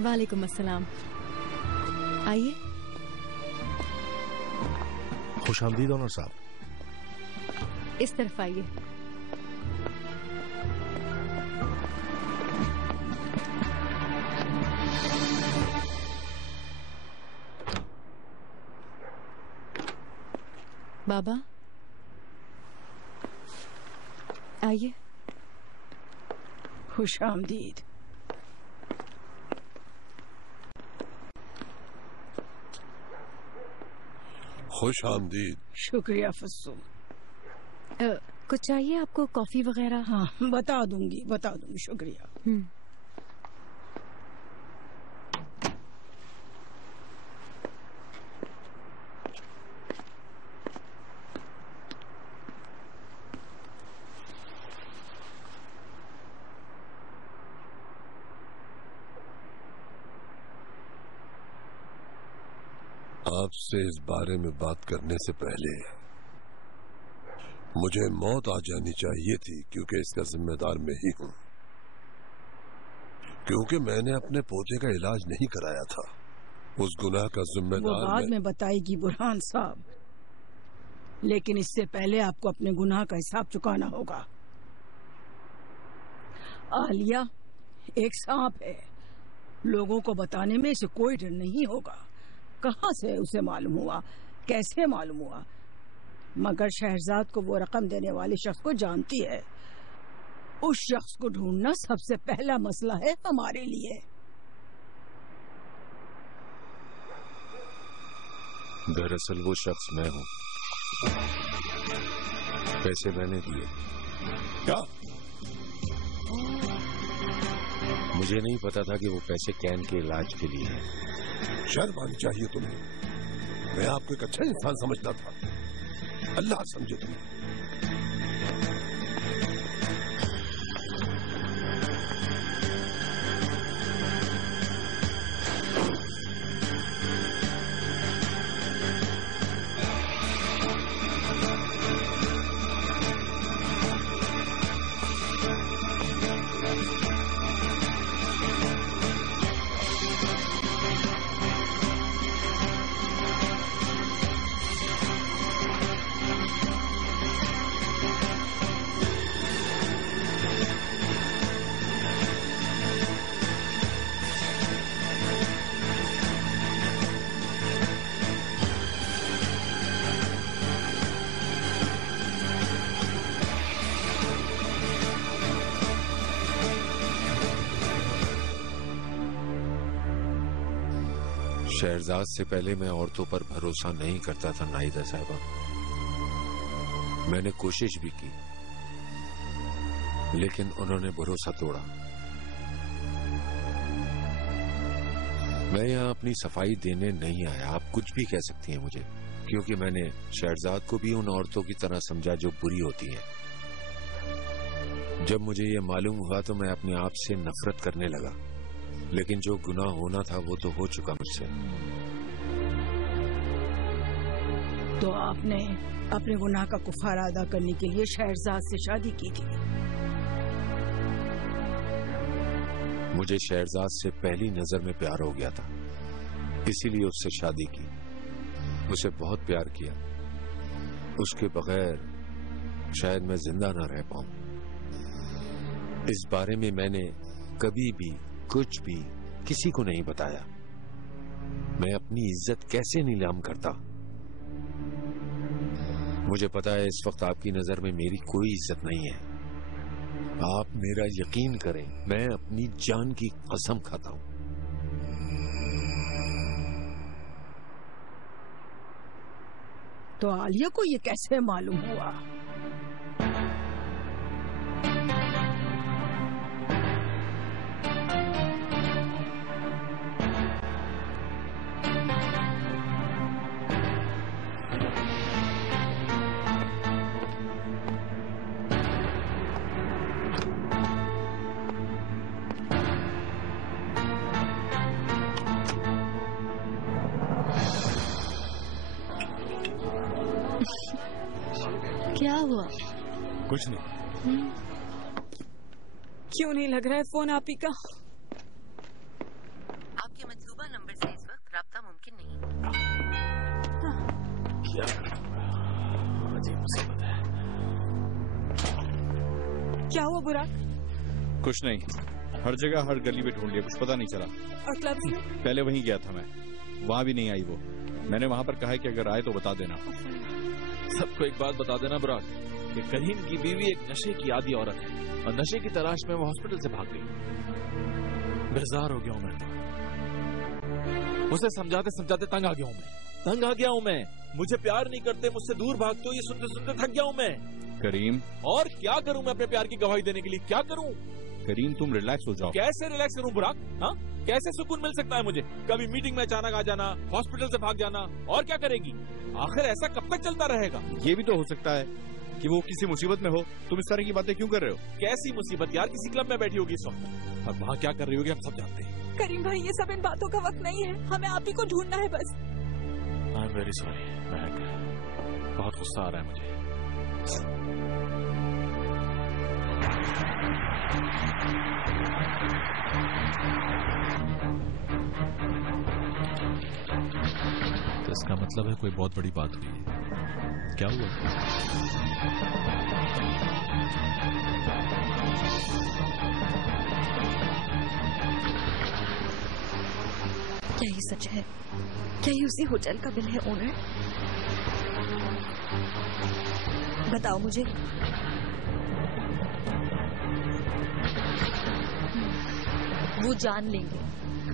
वालेकुम अस्सलाम। आइए। खुशामदीद ओनर साहब। इस तरफ आइए। बाबा आइए। खुशामदीद। खुश आमदीद। शुक्रिया फस्सू। कुछ चाहिए आपको, कॉफी वगैरह? हाँ, बता दूंगी शुक्रिया। आपसे इस बारे में बात करने से पहले मुझे मौत आ जानी चाहिए थी, क्योंकि इसका जिम्मेदार मैं ही हूं। क्योंकि मैंने अपने पोते का इलाज नहीं कराया था। उस गुनाह का जिम्मेदार वो बाद में बताएगी बुरहान साहब, लेकिन इससे पहले आपको अपने गुनाह का हिसाब चुकाना होगा। आलिया एक सांप है, लोगों को बताने में इसे कोई डर नहीं होगा। कहाँ से उसे मालूम हुआ, कैसे मालूम हुआ? मगर शहरजाद को वो रकम देने वाले शख्स को जानती है। उस शख्स को ढूंढना सबसे पहला मसला है हमारे लिए। दरअसल वो शख्स मैं हूँ। पैसे मैंने दिए। क्या? मुझे नहीं पता था कि वो पैसे कैन के इलाज के लिए हैं। शर्म आनी चाहिए तुम्हें। मैं आपको एक अच्छा इंसान समझता था। अल्लाह समझे तुम्हें। शहरजाद से पहले मैं औरतों पर भरोसा नहीं करता था नाहिदा साहिबा। मैंने कोशिश भी की, लेकिन उन्होंने भरोसा तोड़ा। मैं यहाँ अपनी सफाई देने नहीं आया, आप कुछ भी कह सकती हैं मुझे, क्योंकि मैंने शहरजाद को भी उन औरतों की तरह समझा जो बुरी होती हैं। जब मुझे ये मालूम हुआ तो मैं अपने आप से नफरत करने लगा, लेकिन जो गुनाह होना था वो तो हो चुका मुझसे। तो आपने अपने गुनाह का कुफारा अदा करने के लिए शहरजाद से शादी की थी? मुझे शहरजाद से पहली नजर में प्यार हो गया था, इसीलिए उससे शादी की। उसे बहुत प्यार किया। उसके बगैर शायद मैं जिंदा ना रह पाऊं। इस बारे में मैंने कभी भी कुछ भी किसी को नहीं बताया। मैं अपनी इज्जत कैसे नीलाम करता? मुझे पता है इस वक्त आपकी नजर में मेरी कोई इज्जत नहीं है। आप मेरा यकीन करें, मैं अपनी जान की कसम खाता हूं। तो आलिया को ये कैसे मालूम हुआ? क्या हुआ? कुछ नहीं। क्यों नहीं लग रहा है फोन आप ही का? क्या अजीब मुसीबत है। क्या हुआ बुराक? कुछ नहीं, हर जगह हर गली में ढूंढ लिया, कुछ पता नहीं चला। और क्लब में? पहले वहीं गया था मैं, वहां भी नहीं आई वो। मैंने वहां पर कहा है कि अगर आए तो बता देना। सबको एक बात बता देना बुराक, कि करीम की बीवी एक नशे की आदी औरत है और नशे की तलाश में वो हॉस्पिटल से भाग गई। बेजार हो गया हूं मैं तो, उसे समझाते समझाते तंग आ गया हूं मैं। मुझे प्यार नहीं करते, मुझसे दूर भागते हो, ये सुनते सुनते थक गया हूं मैं। करीम, और क्या करूं मैं अपने प्यार की गवाही देने के लिए, क्या करूं? करीम तुम रिलैक्स हो जाओ। कैसे रिलैक्स करूं बुराक? हाँ, कैसे सुकून मिल सकता है मुझे? कभी मीटिंग में अचानक आ जाना, हॉस्पिटल से भाग जाना, और क्या करेगी? आखिर ऐसा कब तक चलता रहेगा? ये भी तो हो सकता है कि वो किसी मुसीबत में हो। तुम इस तरह की बातें क्यों कर रहे हो? कैसी मुसीबत यार? किसी क्लब में बैठी होगी इस वक्त, और वहाँ क्या कर रही होगी हम सब जानते हैं। करीम भाई, ये सब इन बातों का वक्त नहीं है, हमें आप ही को ढूंढना है बस। आई एम वेरी सॉरी महक, बहुत गुस्सा आ रहा है मुझे। तो इसका मतलब है कोई बहुत बड़ी बात हुई है। क्या हुआ? क्या ये सच है? क्या ये उसी होटल का बिल है ओनर? बताओ मुझे। वो जान लेंगे,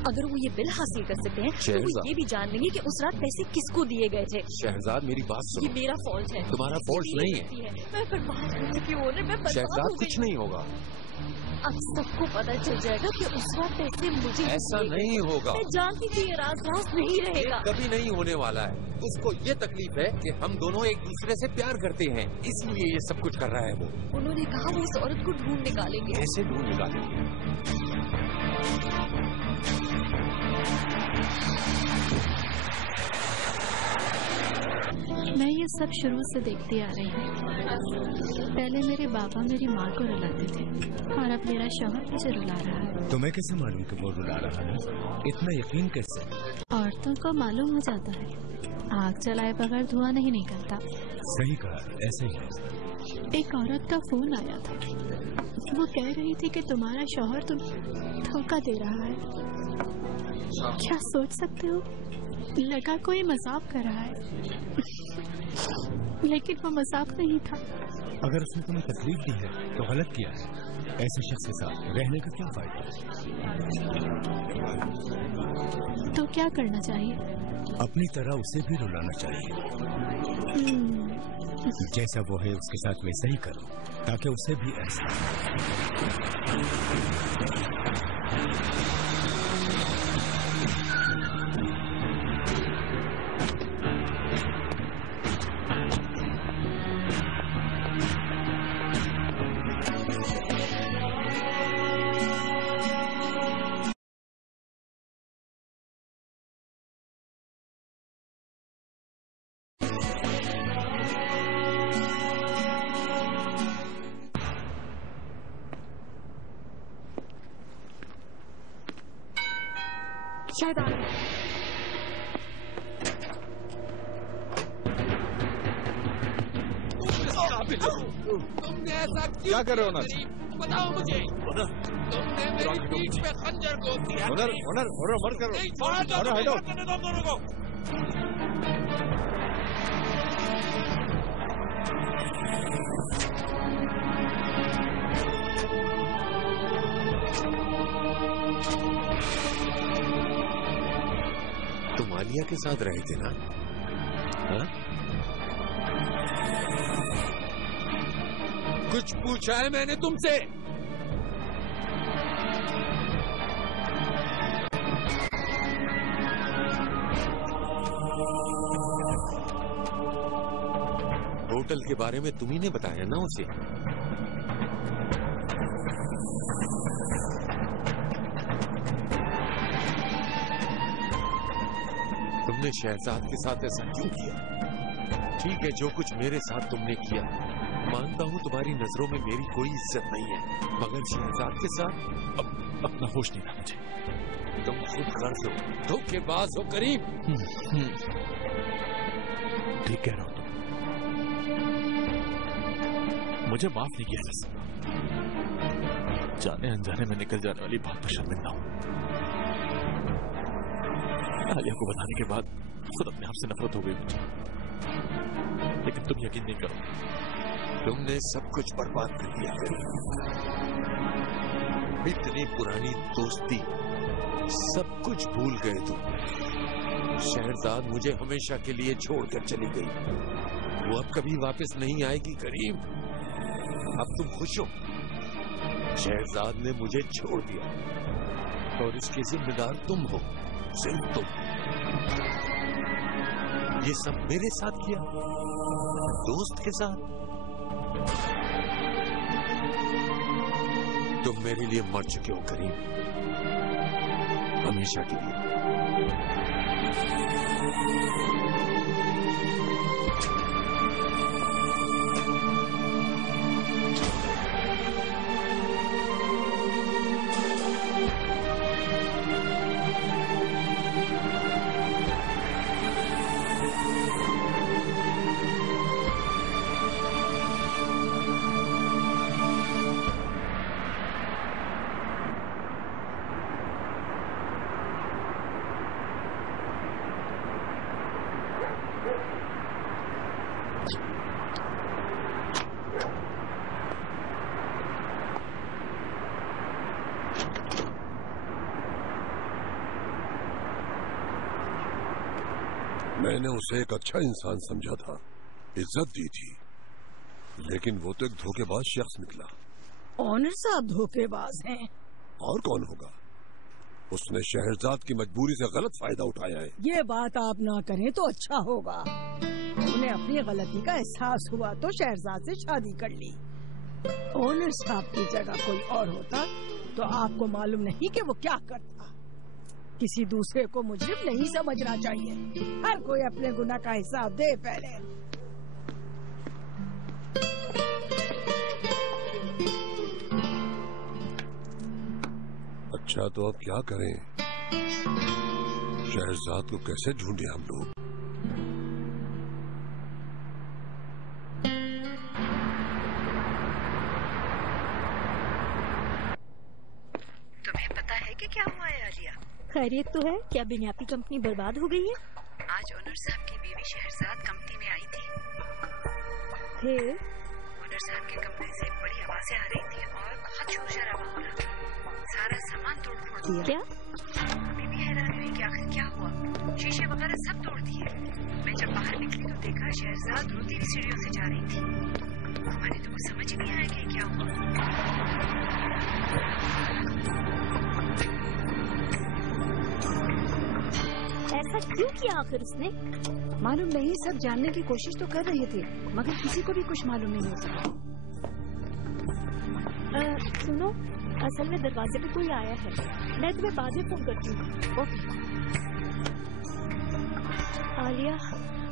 अगर वो ये बिल हासिल कर सकते हैं तो वो ये भी जान लेंगे कि उस रात पैसे किसको दिए गए थे। शहजाद मेरी बात सुनो। ये मेरा फॉल्ट है। तुम्हारा फॉल्ट नहीं है। मैं बर्बाद हो चुकी हूँ ओनर, मैं बर्बाद हो गई। कुछ नहीं होगा। अब सबको पता चल जाएगा कि उस रात पैसे मुझे ऐसा नहीं होगा। मैं जानती थी ये राज नहीं रहेगा। कभी नहीं होने वाला है। उसको ये तकलीफ है कि हम दोनों एक दूसरे से प्यार करते हैं, इसलिए ये सब कुछ कर रहा है वो। उन्होंने कहा वो उस औरत को ढूंढ निकालेंगे। कैसे ढूंढ निकालेंगे? मैं ये सब शुरू से देखती आ रही हूँ। पहले मेरे बाबा मेरी माँ को रुलाते थे और अब मेरा शौहर मुझे रुला रहा है। तुम्हें कैसे मालूम कि वो रुला रहा है? इतना यकीन कैसे? औरतों को मालूम हो जाता है, आग जलाए बगैर धुआं नहीं निकलता। सही कहा, ऐसे ही है। एक औरत का फोन आया था, वो कह रही थी कि तुम्हारा शौहर तुम धोखा दे रहा है। क्या सोच सकते हो? लगा कोई मजाक कर रहा है, लेकिन वो मजाक नहीं था। अगर उसने तुम्हें तकलीफ दी है तो गलत किया है। ऐसे शख्स के साथ रहने का क्या फायदा? तो क्या करना चाहिए? अपनी तरह उसे भी रुलाना चाहिए। जैसा वो है उसके साथ वैसा ही करो, ताकि उसे भी शायद तुमने ऐसा क्या कर रहे हो? बताओ मुझे। तुमने मेरी पीठ पे खंजर को दिया। ऑनर मत करो। हटो। तुम आलिया के साथ रहे थे ना? हाँ? कुछ पूछा है मैंने तुमसे? होटल के बारे में तुम्ही ने बताया ना उसे? तुमने शहजाद के साथ ऐसा क्यों किया? ठीक है, जो कुछ मेरे साथ तुमने किया, मानता हूँ तुम्हारी नजरों में मेरी कोई इज्जत नहीं है, मगर शहजाद के साथ अपना होश नहीं था मुझे। तुम खुद गर्ज हो, धोखेबाज हो करीम। ठीक कह रहा हूं तुम। मुझे माफ नहीं किया जा सकता। जाने अनजाने में निकल जाने वाली बात पर शर्मिंदा हूं। आलिया को बताने के बाद खुद अपने आप से नफरत हो गई मुझे। लेकिन तुम यकीन नहीं करो, तुमने सब कुछ बर्बाद कर दिया करीम। इतनी पुरानी दोस्ती, सब कुछ भूल गए तुम। शहरजाद मुझे हमेशा के लिए छोड़कर चली गई। वो अब कभी वापस नहीं आएगी करीम। अब तुम खुश हो? शहरजाद ने मुझे छोड़ दिया और इसके जिम्मेदार तुम हो, सिर्फ तुम। ये सब मेरे साथ किया, दोस्त के साथ। तुम मेरे लिए मर चुके हो करीम, हमेशा के लिए। मैंने उसे एक अच्छा इंसान समझा था, इज्जत दी थी, लेकिन वो तो एक धोखेबाज शख्स निकला। ऑनर साहब धोखेबाज हैं। और कौन होगा? उसने शहरजाद की मजबूरी से गलत फायदा उठाया है। ये बात आप ना करें तो अच्छा होगा। उन्हें अपनी गलती का एहसास हुआ तो शहरजाद से शादी कर ली। ऑनर साहब की जगह कोई और होता तो आपको मालूम नहीं कि वो क्या करता। किसी दूसरे को मुजरिम नहीं समझना चाहिए। हर कोई अपने गुनाह का हिसाब दे पहले। अच्छा, तो अब क्या करें? शहरजाद को कैसे ढूंढे हम लोग? तुम्हें पता है कि क्या हुआ है आलिया? खैरियत तो है? क्या बिनियापी कंपनी बर्बाद हो गई है? आज ओनर साहब की बीवी शहरजाद कंपनी में आई थी। फिर ओनर साहब के कमरे से बड़ी आवाजें आ रही थी और बहुत शोर शराबा हो रहा था। सारा सामान तोड़ फोड़ दिया। क्या? हमें भी हैरानी हुई कि आखिर क्या हुआ। शीशे वगैरह सब तोड़ दिए। मैं जब बाहर निकली तो देखा शहरजाद रोती हुई सीढ़ियों से जा रही थी। हमारी तो कुछ समझ ही नहीं आया कि क्या हुआ। ऐसा क्यों किया आखिर उसने? मालूम नहीं, सब जानने की कोशिश तो कर रहे थे मगर किसी को भी कुछ मालूम नहीं हो सका। सुनो, असल में दरवाजे पे कोई आया है। मैं तुम्हें बाद में फोन करती हूँ। ओके। आलिया,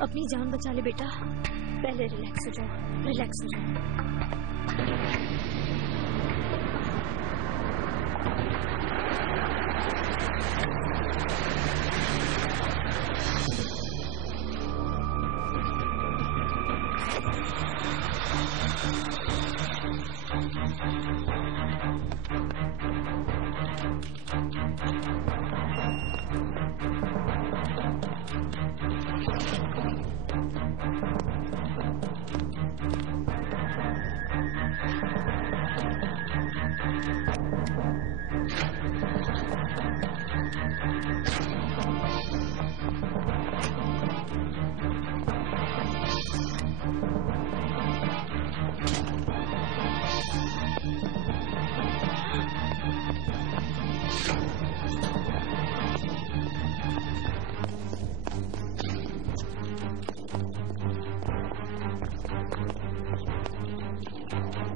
अपनी जान बचा ले बेटा। पहले रिलैक्स हो जाओ, रिलैक्स हो जाओ।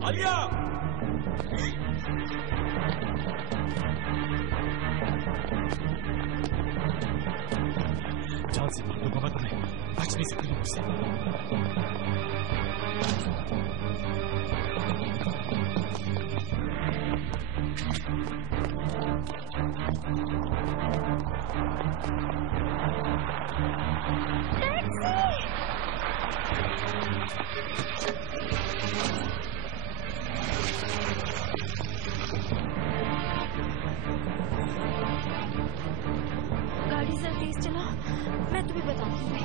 आलिया! जान से मार दूंगा मैं तुम्हें, बच नहीं सकती मुझसे। गाड़ी जरा तेज चला, मैं तुम्हें बताती हूँ।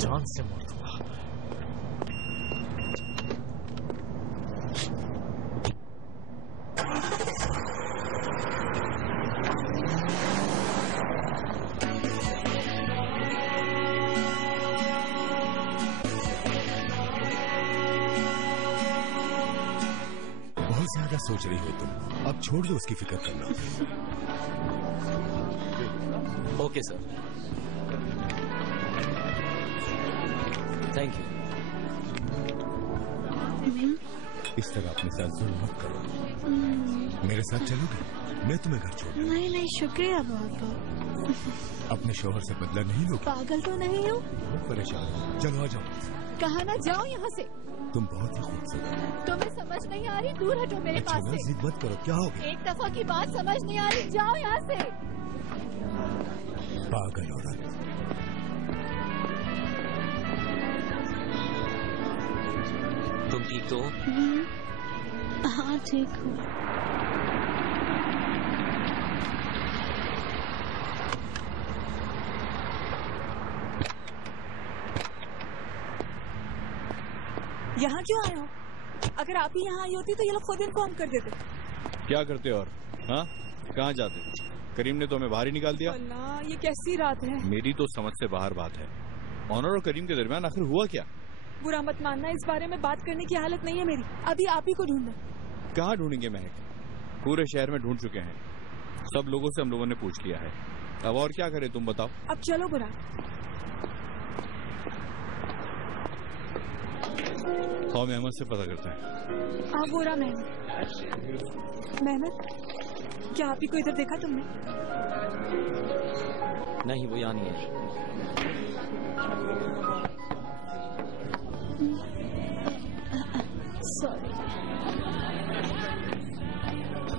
जान से मार दूंगा। बहुत ज्यादा सोच रही हो तुम, अब छोड़ दो उसकी फिक्र करना। Okay sir, thank you. इस तरह अपने साथ जुल्म मत करो। मेरे साथ चलोगे? मैं तुम्हें घर छोड़। नहीं नहीं, शुक्रिया बहुत बहुत। अपने शौहर से बदला नहीं लोगे? पागल तो नहीं हो? बहुत परेशान हो। चलो आ जाओ। कहा ना जाओ यहाँ से। तुम बहुत ही खूबसूरत हो। तुम्हें समझ नहीं आ रही? दूर हटो मेरे पास से। जिद मत करो, क्या हो गया? एक दफा की बात समझ नहीं आ रही, जाओ यहाँ से। पागल औरत। तुम ठीक तो? हाँ ठीक हूँ। यहाँ क्यों आए हो? अगर आप ही यहाँ आई होती तो ये लोग खुद इन्फॉर्म कर देते। क्या करते और? हाँ, कहाँ जाते? करीम ने तो हमें बाहर ही निकाल दिया। अल्लाह, ये कैसी रात है? मेरी तो समझ से बाहर बात है। ऑनर और करीम के दरमियान आखिर हुआ क्या? बुरा मत मानना, इस बारे में बात करने की हालत नहीं है मेरी। अभी आप ही को ढूंढना। कहाँ ढूंढेंगे महक? पूरे शहर में ढूंढ चुके हैं। सब लोगों से हम लोगों ने पूछ लिया है। अब और क्या करें तुम बताओ? अब चलो बुरा। हाँ, मेहमद से पता करते हैं। आप बुरा मेहमद। मेहमद, क्या आप ही को इधर देखा तुमने? नहीं, वो यहाँ नहीं है। सॉरी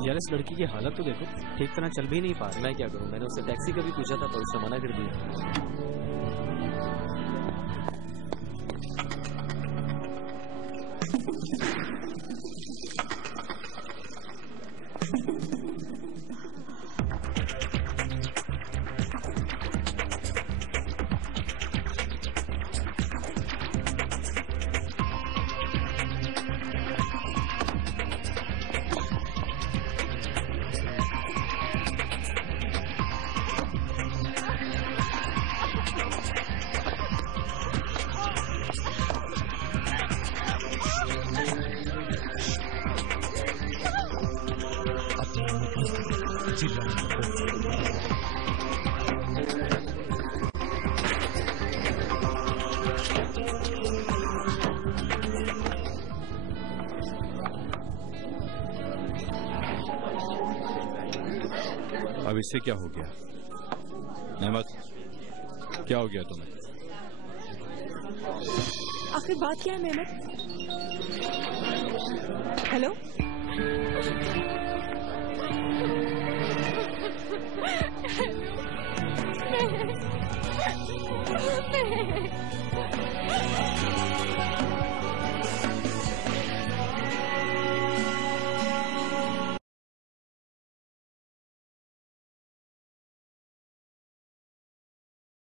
यार, इस लड़की की हालत तो देखो, ठीक तरह चल भी नहीं पा रही। मैं क्या करूं? मैंने उससे टैक्सी का भी पूछा था पर उसने मना कर दिया। अब इससे क्या हो गया? नेमत, क्या हो गया तुम्हें? आखिर बात क्या है मेहमद? हेलो?